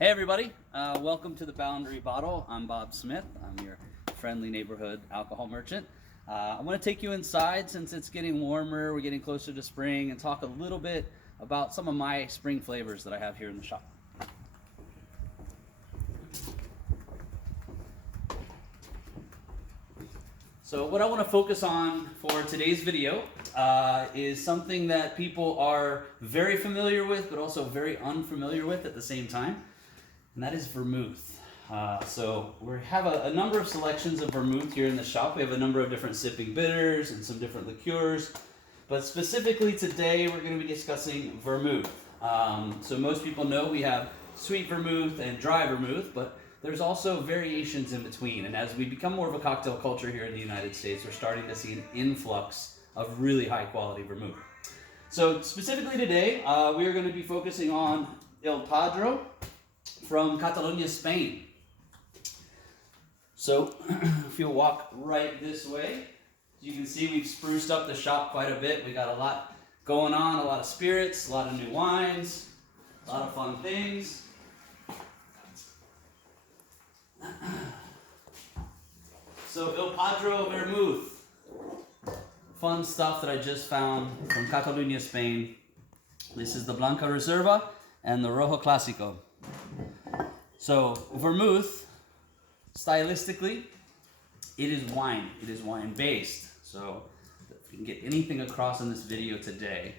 Hey everybody, welcome to the Boundary Bottle. I'm Bob Smith. I'm your friendly neighborhood alcohol merchant. I want to take you inside since it's getting warmer, we're getting closer to spring, and talk a little bit about some of my spring flavors that I have here in the shop. So what I want to focus on for today's video is something that people are very familiar with, but also very unfamiliar with at the same time, and that is vermouth. So we have a number of selections of vermouth here in the shop. We have a number of different sipping bitters and some different liqueurs, but specifically today we're going to be discussing vermouth. So most people know we have sweet vermouth and dry vermouth, but there's also variations in between, and as we become more of a cocktail culture here in the United States, we're starting to see an influx of really high quality vermouth. So specifically today, we are going to be focusing on Il Padro from Catalonia, Spain. So if you'll walk right this way, you can see we've spruced up the shop quite a bit. We got a lot going on, a lot of spirits, a lot of new wines, a lot of fun things. So Il Padro Vermouth, fun stuff that I just found from Catalonia, Spain. This is the Blanca Reserva and the Rojo Clásico. So vermouth, stylistically, it is wine. It is wine based. So if we can get anything across in this video today,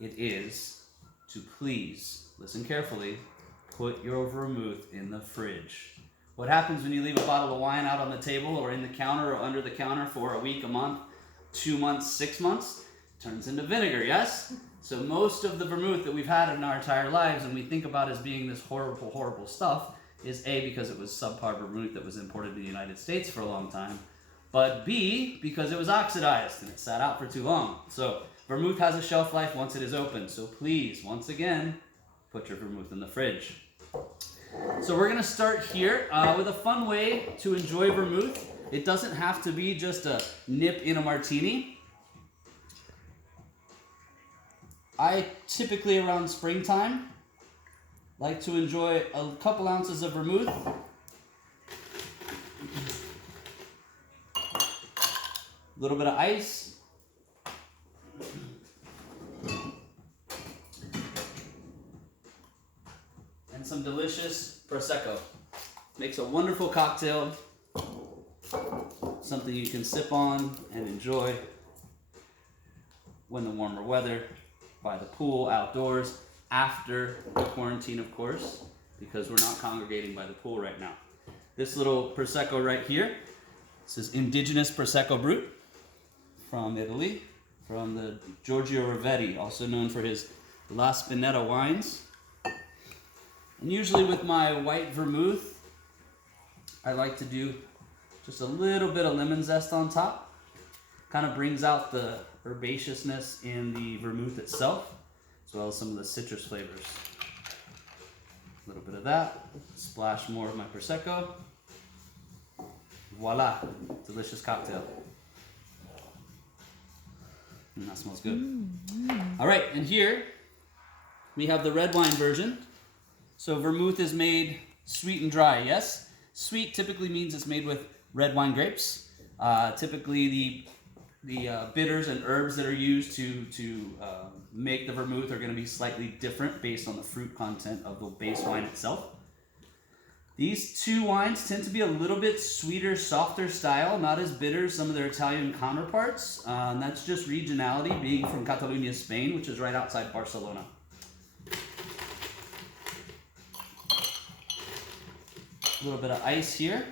it is to please, listen carefully, put your vermouth in the fridge. What happens when you leave a bottle of wine out on the table or in the counter or under the counter for a week, a month, 2 months, 6 months? It turns into vinegar, yes? So most of the vermouth that we've had in our entire lives and we think about as being this horrible, horrible stuff is A, because it was subpar vermouth that was imported to the United States for a long time, but B, because it was oxidized and it sat out for too long. So vermouth has a shelf life once it is open. So please, once again, put your vermouth in the fridge. So we're going to start here with a fun way to enjoy vermouth. It doesn't have to be just a nip in a martini. I typically around springtime like to enjoy a couple ounces of vermouth. A little bit of ice. And some delicious Prosecco. Makes a wonderful cocktail, something you can sip on and enjoy when the warmer weather, by the pool, outdoors, after the quarantine, of course, because we're not congregating by the pool right now. This little Prosecco right here, this is indigenous Prosecco Brut from Italy, from the Giorgio Ravetti, also known for his La Spinetta wines. And usually with my white vermouth, I like to do just a little bit of lemon zest on top. Kind of brings out the herbaceousness in the vermouth itself, as well as some of the citrus flavors. A little bit of that, splash more of my Prosecco. Voila, delicious cocktail. And that smells good. All right, and here we have the red wine version. So vermouth is made sweet and dry, yes? Sweet typically means it's made with red wine grapes. Typically the bitters and herbs that are used to make the vermouth are going to be slightly different based on the fruit content of the base wine itself. These two wines tend to be a little bit sweeter, softer style, not as bitter as some of their Italian counterparts. And that's just regionality, being from Catalonia, Spain, which is right outside Barcelona. A little bit of ice here.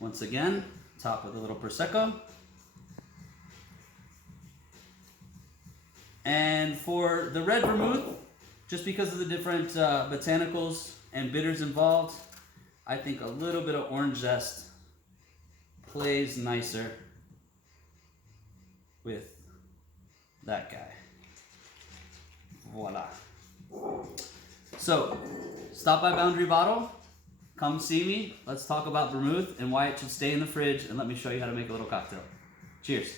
Once again, top of the little Prosecco. And for the red vermouth, just because of the different botanicals and bitters involved, I think a little bit of orange zest plays nicer with that guy. Voila. So, stop by Boundary Bottle. Come see me. Let's talk about vermouth and why it should stay in the fridge, and let me show you how to make a little cocktail. Cheers.